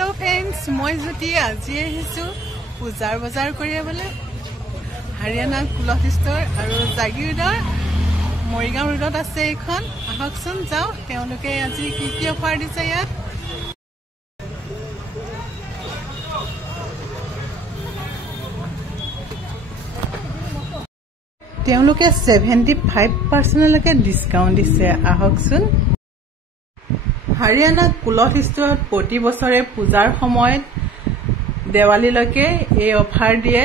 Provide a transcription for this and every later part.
hello friends मैं ज्योति आज पूजार बजार हरियाणा क्लथ स्टोर और जागीरोडर मरिगांव रोडत आछे एखन आहकचोन जाओ तेओलोके আজি की अफार दिছে यात तेओलोके 75% लके डिस्काउंट दिছে आहकचोन हरियाणा क्लथ स्टोर प्रति बछरे पूजार समय देवाली लके ए अफार दिए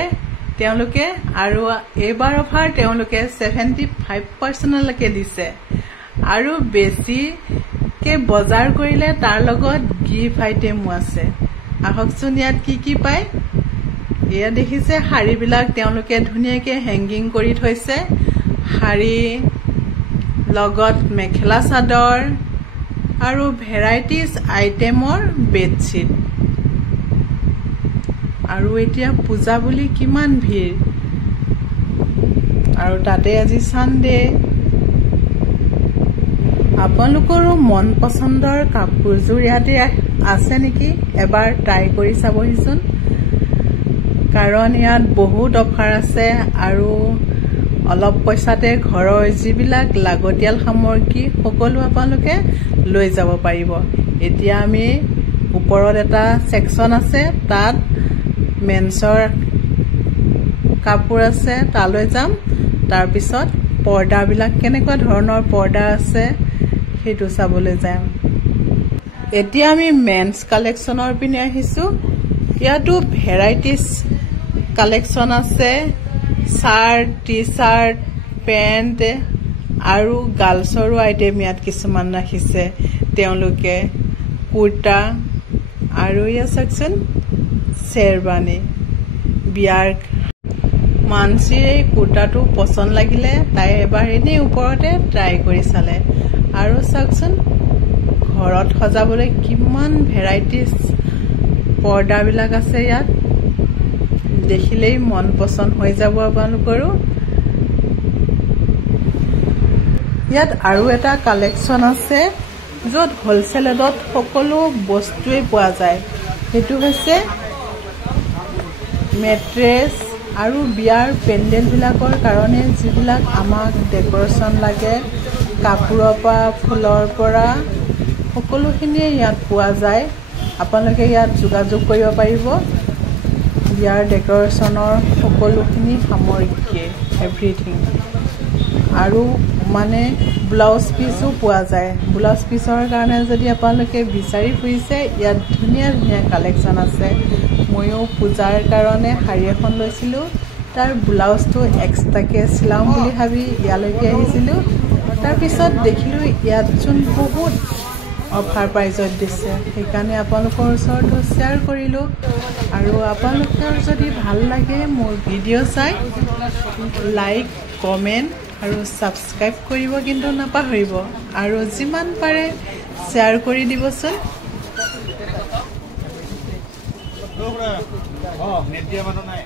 तेओलोके आरो एबार अफार तेओलोके 75% लके दिसे आरो बेसी के बजार करिले तार लगत गिफ्ट आइटेम आछे आहकचोन यात की पाय या देखिसे हारी बिलाक तेओलोके धुनियाके हैंगिंग करि थैसे हारी लगत मेखेला चादर आरो भेराइटिज आइटेमर बेडशीट आरो एटिया पूजा बुली किमान भीड़ आरो ताते আজি सानडे आपनलोकरो मन पसंदर कापुरजुर याते आछे नेकी एबार ट्राई करि चाबहिसुन कारण यात बहुत अफार आछे आरो अलप पैसाते घৰৰ जिबिलाक लागतियाल सामग्री সকলো আপোনালোকে লৈ যাব পাৰিব এতিয়া আমি ওপৰত এটা সেকশন আছে তাত মেন্সৰ কাপোৰ আছে তালৈ যাম তাৰ পিছত পৰ্দা বিলাক কেনেকুৱা ধৰণৰ পৰ্দা আছে হেতু চাবলৈ যাম এতিয়া আমি মেন্স কালেকশনৰ পিনে আহিছো ইয়াতো ভেৰাইটিজ কালেকশন আছে শার্ট টি শার্ট पैंट आरो गार्ल्सरो आइटेम यात किसुमान राखिसे तेओलोके कुर्ता आरो या सेक्शन शेरवानी बियार मानसिर कुर्ताटो पसंद लागिले ताई एबार एने उपरते ट्राई करि साले आरो सेक्शन घरत सजाबले किमान भेराइटिज पर्दा बिलाक आछे यात देखिले मन पसंद हो जाब आपनलोकरो यात आरो एटा कालेक्शन আছে যত হোলসেলত সকলো বস্তুই পোৱা যায় হেতু হৈছে মেট্ৰেছ আৰু বিয়াৰ পেন্ডেল বিলাকৰ কাৰণে যিবিলাক আমাক ডেকোৰেশন লাগে কাপোৰৰ পৰা ফুলৰ পৰা সকলোখিনি ইয়াত পোৱা যায় আপোনালোকে ইয়াত যোগাযোগ কৰিব পাৰিব बियार डेकोरेशनर सकलोखिनि सामग्री एवरीथिंग आरो माने ब्लाउज पिसो पोৱা যায় ब्लाउज पिसर কাৰণে যদি আপোনালোকে বিচাৰি ফুৰিছে ইয়াত ধুনিয়া ধুনিয়া কালেকশন আছে ময়ো পূজাৰ কাৰণে শাৰী এখন লৈছিলো তাৰ ব্লাউজটো এক্সট্ৰাকে সিলাম বুলি ভাবি ইয়ালৈকে আহিছিলো তাৰ পিছত দেখিলো ইয়াত চোন বহুত অফাৰ প্ৰাইজত দিছে সেইকাৰণে আপোনালোকৰ ওচৰত শেয়াৰ কৰিলো আৰু আপোনালোকৰ যদি ভাল লাগে মোৰ ভিডিও চাই লাইক কমেন্ট আৰু সাবস্ক্ৰাইব কৰিব কিন্তু নাপাহৰিব আৰু যিমান পাৰে শেয়াৰ কৰি দিবচোন নেটিয়া মানুহ নাই